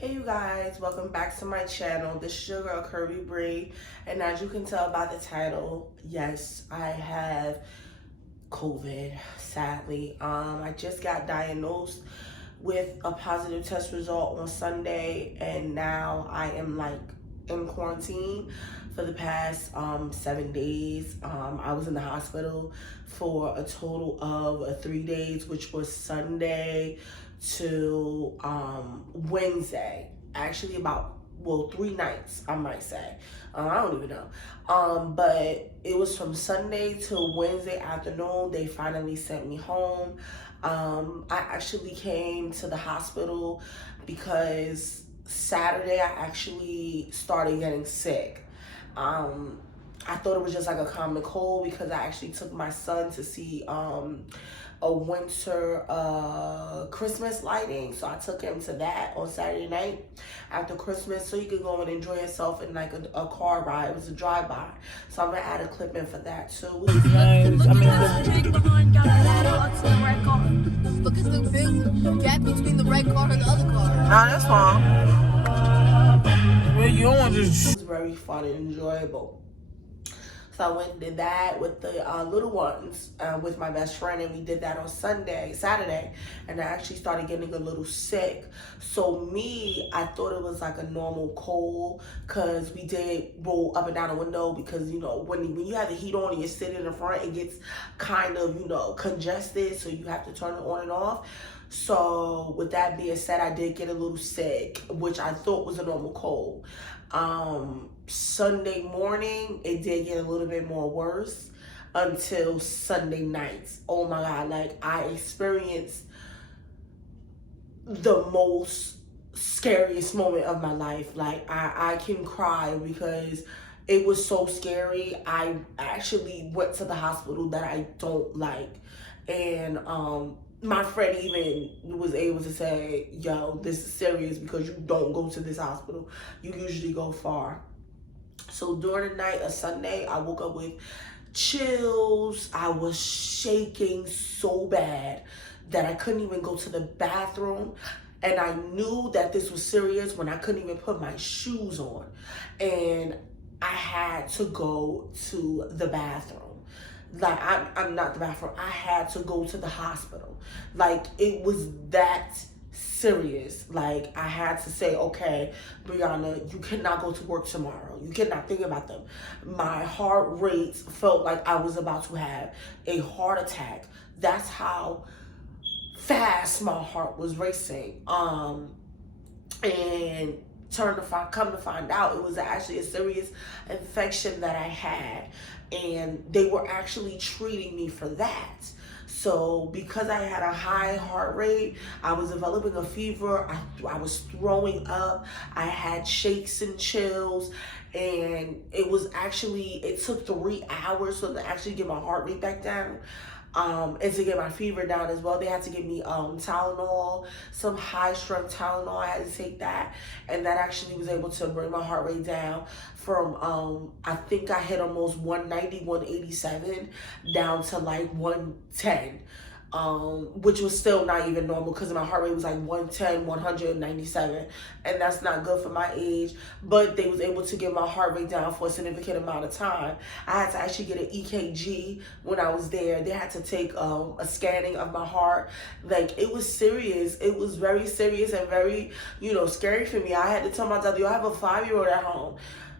Hey you guys, welcome back to my channel. This is your girl Curvy Bree, and as you can tell by the title, yes, I have COVID, sadly. I just got diagnosed with a positive test result on Sunday, and now I am in quarantine for the past 7 days. I was in the hospital for a total of 3 days, which was Sunday to Wednesday. Actually, about 3 nights, I might say. I don't even know. But it was from Sunday to Wednesday afternoon. They finally sent me home. I actually came to the hospital because Saturday I actually started getting sick. I thought it was just like a common cold because I actually took my son to see a winter Christmas lighting. So I took him to that on Saturday night after Christmas so he could go and enjoy himself in like a car ride. It was a drive-by. So I'm gonna add a clip in for that too. Nice. Look at the big gap between the red car and the other car. Nah, that's fine. Well, you don't want to It just. was very fun and enjoyable. So I went and did that with the little ones with my best friend, and we did that on Saturday, and I actually started getting a little sick. So I thought it was like a normal cold because we did roll up and down the window because, you know, when you have the heat on and you're sitting in the front, it gets kind of, congested, so you have to turn it on and off. So with that being said, I did get a little sick, which I thought was a normal cold. Sunday morning, it did get a little bit more worse until Sunday nights. Oh my God, like I experienced the most scariest moment of my life. Like I can cry because it was so scary. I actually went to the hospital that I don't like. And my friend even was able to say, yo, this is serious because you don't go to this hospital. You usually go far. So during the night of Sunday, I woke up with chills. I was shaking so bad that I couldn't even go to the bathroom. And I knew that this was serious when I couldn't even put my shoes on. And I had to go to the bathroom. Like, I'm not the bathroom. I had to go to the hospital. Like, it was that serious. Like, I had to say, okay, Brianna, you cannot go to work tomorrow. You cannot think about them. My heart rate felt like I was about to have a heart attack. That's how fast my heart was racing. And come to find out, it was actually a serious infection that I had, and they were actually treating me for that. So because I had a high heart rate, I was developing a fever, I was throwing up, I had shakes and chills, and it took 3 hours for to actually get my heart rate back down. And to get my fever down as well, they had to give me Tylenol, some high strength Tylenol. I had to take that, and that actually was able to bring my heart rate down from I think I hit almost 190, 187 down to like 110. Which was still not even normal because my heart rate was like 110, 197, and that's not good for my age. But they was able to get my heart rate down for a significant amount of time. I had to actually get an EKG when I was there. They had to take a scanning of my heart. Like, it was serious. It was very serious and very, scary for me. I had to tell my doctor, I have a 5-year-old at home.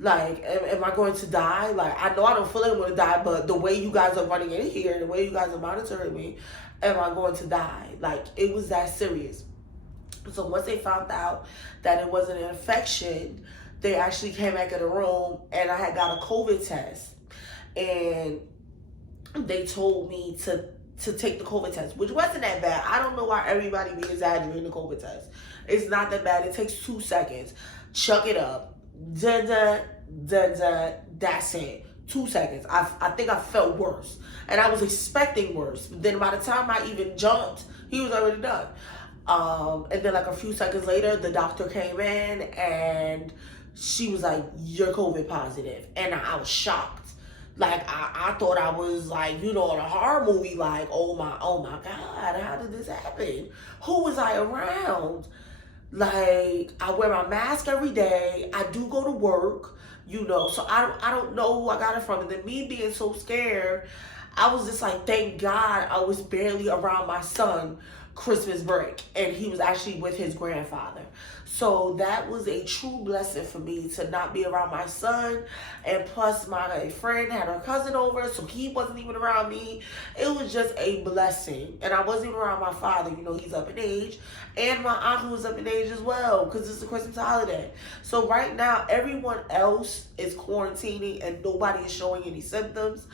Like, am I going to die? Like, I know I don't feel like I'm going to die, but the way you guys are running in here, the way you guys are monitoring me, am I going to die? Like, it was that serious. So once they found out that it wasn't an infection, they actually came back in the room, and I had got a COVID test. And they told me to take the COVID test, which wasn't that bad. I don't know why everybody be exaggerating the COVID test. It's not that bad. It takes 2 seconds. Chuck it up. That's it. 2 seconds. I think I felt worse, and I was expecting worse. But then by the time I even jumped, he was already done. And then like a few seconds later, the doctor came in and she was like, "You're COVID positive," and I was shocked. Like, I thought I was like, in a horror movie, like, oh my God, how did this happen? Who was I around? Like, I wear my mask every day. I do go to work, so I don't know who I got it from. And then me being so scared, I was just like, thank God I was barely around my son Christmas break, and he was actually with his grandfather. So that was a true blessing for me to not be around my son. And plus, my friend had her cousin over, so he wasn't even around me. It was just a blessing. And I wasn't even around my father. He's up in age. And my uncle was up in age as well, because it's a Christmas holiday. So right now, everyone else is quarantining and nobody is showing any symptoms.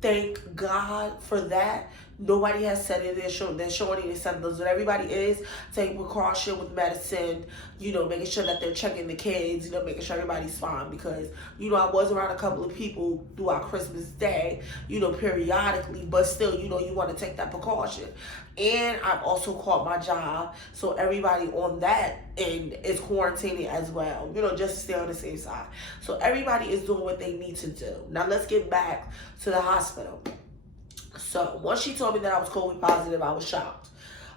Thank God for that. Nobody has said it. They're showing any symptoms, but everybody is taking precaution with medicine, making sure that they're checking the kids, making sure everybody's fine, because, I was around a couple of people throughout Christmas Day, periodically, but still, you want to take that precaution. And I've also caught my job, so everybody on that end is quarantining as well, just to stay on the safe side. So everybody is doing what they need to do. Now let's get back to the hospital. So once she told me that I was COVID positive, I was shocked.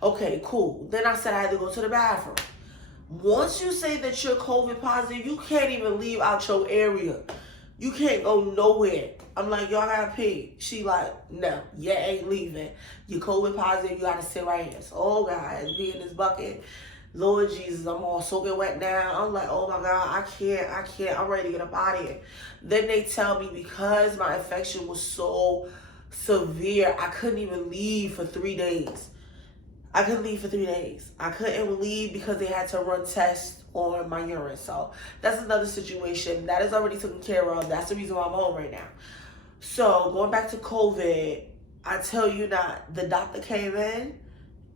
Okay, cool. Then I said I had to go to the bathroom. Once you say that you're COVID positive, you can't even leave out your area. You can't go nowhere. I'm like, y'all gotta pee. She like, no, you ain't leaving. You're COVID positive, you gotta sit right here. So, oh God, I had to pee in this bucket. Lord Jesus, I'm all soaking wet now. I'm like, oh my God, I can't. I'm ready to get up out of here. Then they tell me because my infection was so severe, I couldn't even leave for 3 days. I couldn't leave because they had to run tests on my urine. So that's another situation that is already taken care of. That's the reason why I'm home right now. So going back to COVID, I tell you not, the doctor came in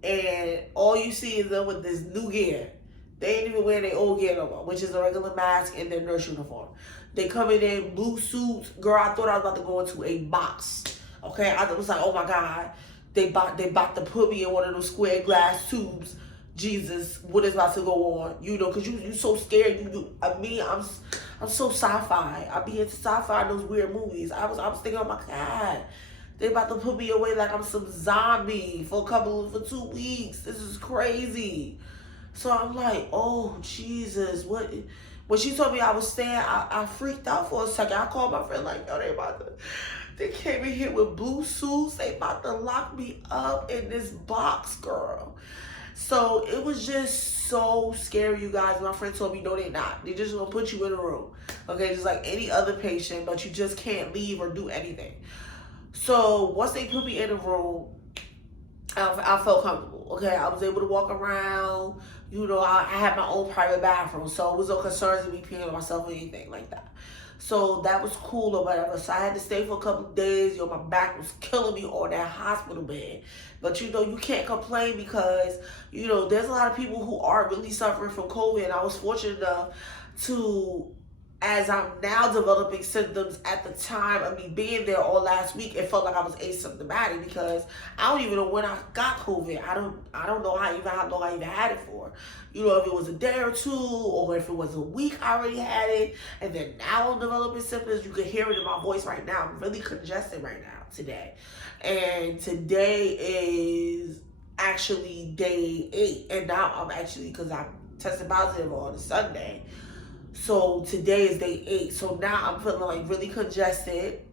and all you see is them with this new gear. They ain't even wearing their old gear no more, which is a regular mask and their nurse uniform. They coming in blue suits. Girl, I thought I was about to go into a box. Okay, I was like, oh my God, they about to put me in one of those square glass tubes. Jesus, what is about to go on? Because you so scared. I'm so sci-fi. I be into sci-fi and those weird movies. I was thinking, oh my God, they about to put me away like I'm some zombie for 2 weeks. This is crazy. So I'm like, oh Jesus, what? When she told me I was staying, I freaked out for a second. I called my friend like, yo, they came in here with blue suits. They about to lock me up in this box, girl. So it was just so scary, you guys. My friend told me, no, they're not. They just gonna put you in a room, okay, just like any other patient, but you just can't leave or do anything. So once they put me in a room, I felt comfortable, okay? I was able to walk around. I had my own private bathroom, so it was no concerns of me peeing on myself or anything like that. So that was cool or whatever. So I had to stay for a couple of days. My back was killing me on that hospital bed. But you can't complain because, there's a lot of people who are really suffering from COVID. And I was fortunate enough to, as I'm now developing symptoms, at the time of me being there all last week, it felt like I was asymptomatic because I don't even know when I got COVID. I don't know how long I even had it for. If it was a day or two or if it was a week I already had it. And then now I'm developing symptoms. You can hear it in my voice right now. I'm really congested right now today. And today is actually day 8. And now I'm actually, because I tested positive on Sunday. So today is day 8. So now I'm feeling like really congested.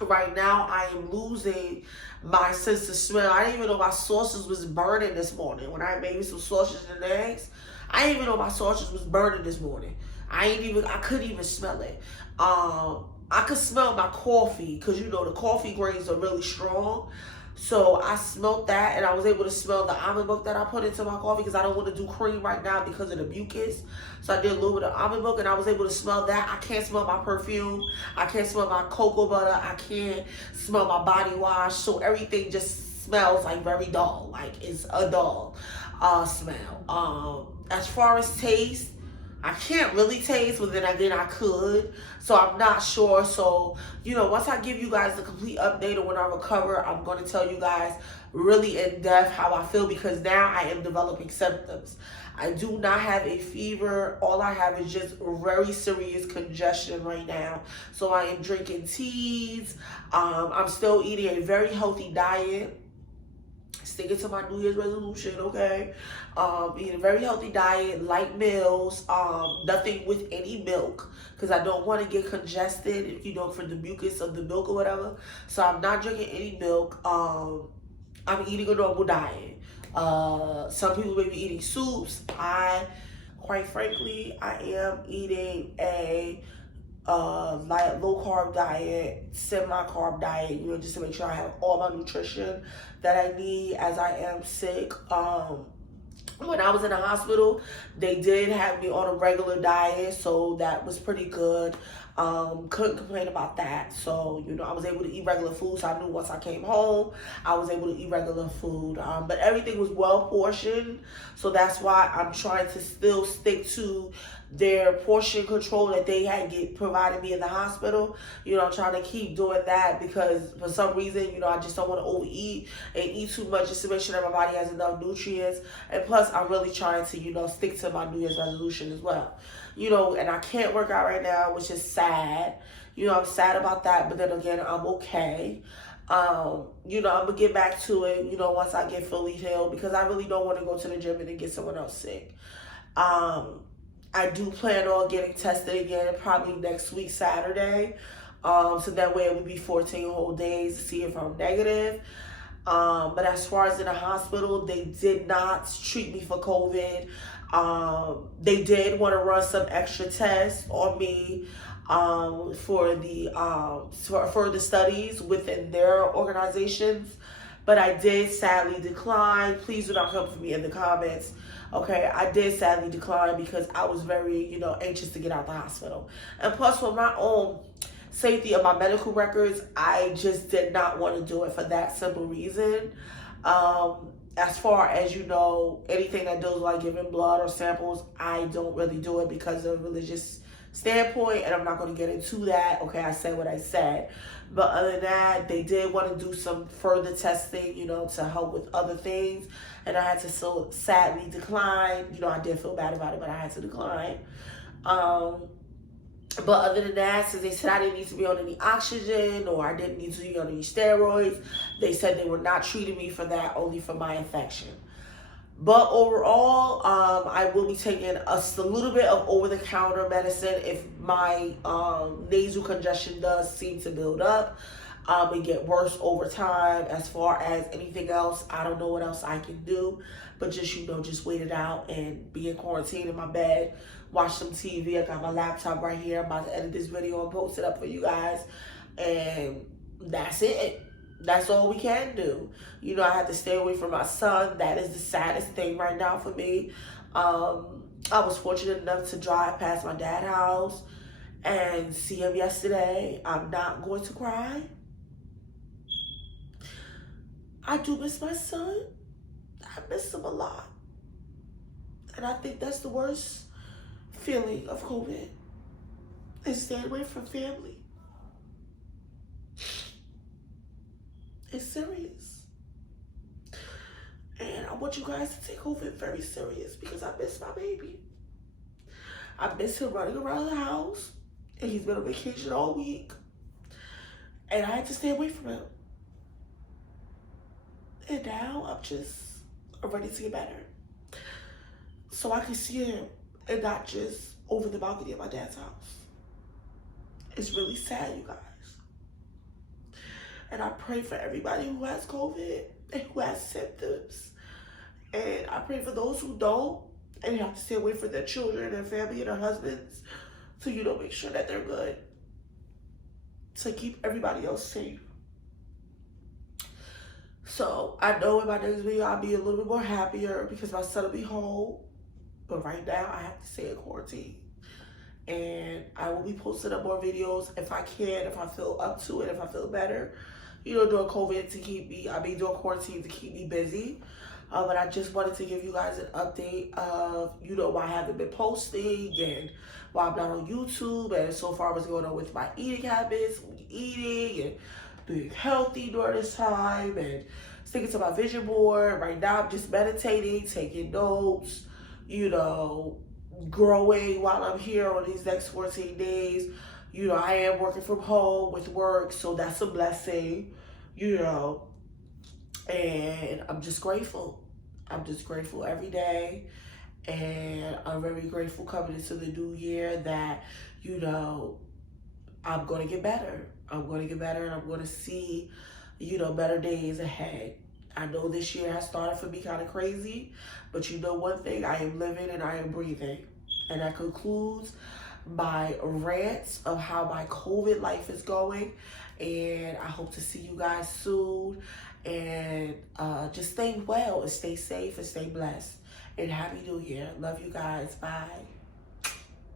Right now I am losing my sense of smell. I didn't even know my sausage was burning this morning. When I made me some sausage and eggs, I didn't even know my sausage was burning this morning. I couldn't even smell it. I could smell my coffee because the coffee grains are really strong. So I smelled that, and I was able to smell the almond milk that I put into my coffee because I don't want to do cream right now because of the mucus. So I did a little bit of almond milk, and I was able to smell that. I can't smell my perfume. I can't smell my cocoa butter. I can't smell my body wash. So everything just smells like very dull, like it's a dull smell. As far as taste, I can't really taste, but then again I could. So I'm not sure. So, once I give you guys the complete update on when I recover, I'm going to tell you guys really in depth how I feel because now I am developing symptoms. I do not have a fever. All I have is just very serious congestion right now. So I am drinking teas. I'm still eating a very healthy diet. sticking to my New Year's resolution, okay? Eating a very healthy diet, light meals, nothing with any milk, because I don't want to get congested, for the mucus of the milk or whatever. So I'm not drinking any milk. I'm eating a normal diet. Some people may be eating soups. Quite frankly, I am eating a like low carb diet, semi carb diet, just to make sure I have all my nutrition that I need as I am sick. When I was in the hospital, they did have me on a regular diet, so that was pretty good. Couldn't complain about that. So, I was able to eat regular food. So I knew once I came home, I was able to eat regular food. But everything was well portioned. So that's why I'm trying to still stick to their portion control that they had provided me in the hospital. I'm trying to keep doing that because for some reason, I just don't want to overeat and eat too much just to make sure that my body has enough nutrients. And plus, I'm really trying to, stick to my New Year's resolution as well. And I can't work out right now, which is sad. I'm sad about that, but then again, I'm okay. I'm gonna get back to it, once I get fully healed, because I really don't want to go to the gym and then get someone else sick. I do plan on getting tested again, probably next week, Saturday. So that way it would be 14 whole days to see if I'm negative. But as far as in the hospital, they did not treat me for COVID. They did want to run some extra tests on me for the studies within their organizations, but I did sadly decline. Please do not come for me in the comments. Okay, I did sadly decline because I was very, anxious to get out the hospital. And plus, for my own safety of my medical records, I just did not want to do it for that simple reason. As far as, anything that deals like giving blood or samples, I don't really do it because of religious standpoint, and I'm not going to get into that. Okay, I said what I said. But other than that, they did want to do some further testing, to help with other things. And I had to so sadly decline. I did feel bad about it, but I had to decline. But other than that, since they said I didn't need to be on any oxygen or I didn't need to be on any steroids, they said they were not treating me for that, only for my infection. But overall, I will be taking a little bit of over-the-counter medicine if my nasal congestion does seem to build up and get worse over time. As far as anything else, I don't know what else I can do. But just, just wait it out and be in quarantine in my bed, watch some TV. I got my laptop right here. I'm about to edit this video and post it up for you guys. And that's it. That's all we can do. I have to stay away from my son. That is the saddest thing right now for me. I was fortunate enough to drive past my dad's house and see him yesterday. I'm not going to cry. I do miss my son. I miss him a lot. And I think that's the worst feeling of COVID, is staying away from family. It's serious. And I want you guys to take COVID very serious because I miss my baby. I miss him running around the house, and he's been on vacation all week. And I had to stay away from him. And now I'm ready to get better. So I can see him and not just over the balcony of my dad's house. It's really sad, you guys. And I pray for everybody who has COVID and who has symptoms. And I pray for those who don't and have to stay away from their children, their family, and their husbands to, make sure that they're good. To keep everybody else safe. So I know in my next video I'll be a little bit more happier because my son will be home. But right now I have to stay in quarantine. And I will be posting up more videos if I can, if I feel up to it, if I feel better. During COVID during quarantine to keep me busy. But I just wanted to give you guys an update of, why I haven't been posting and why I'm not on YouTube and so far what's going on with my eating habits, eating and being healthy during this time and sticking to my vision board. Right now I'm just meditating, taking notes, growing while I'm here on these next 14 days. I am working from home with work, so that's a blessing, And I'm just grateful. I'm just grateful every day. And I'm very grateful coming into the new year that, you know, I'm going to get better. I'm going to get better, and I'm going to see, you know, better days ahead. I know this year has started for me kind of crazy, but you know one thing, I am living and I am breathing. And that concludes my rants of how my COVID life is going. And I hope to see you guys soon. And just stay well and stay safe and stay blessed. And Happy New Year. Love you guys. Bye.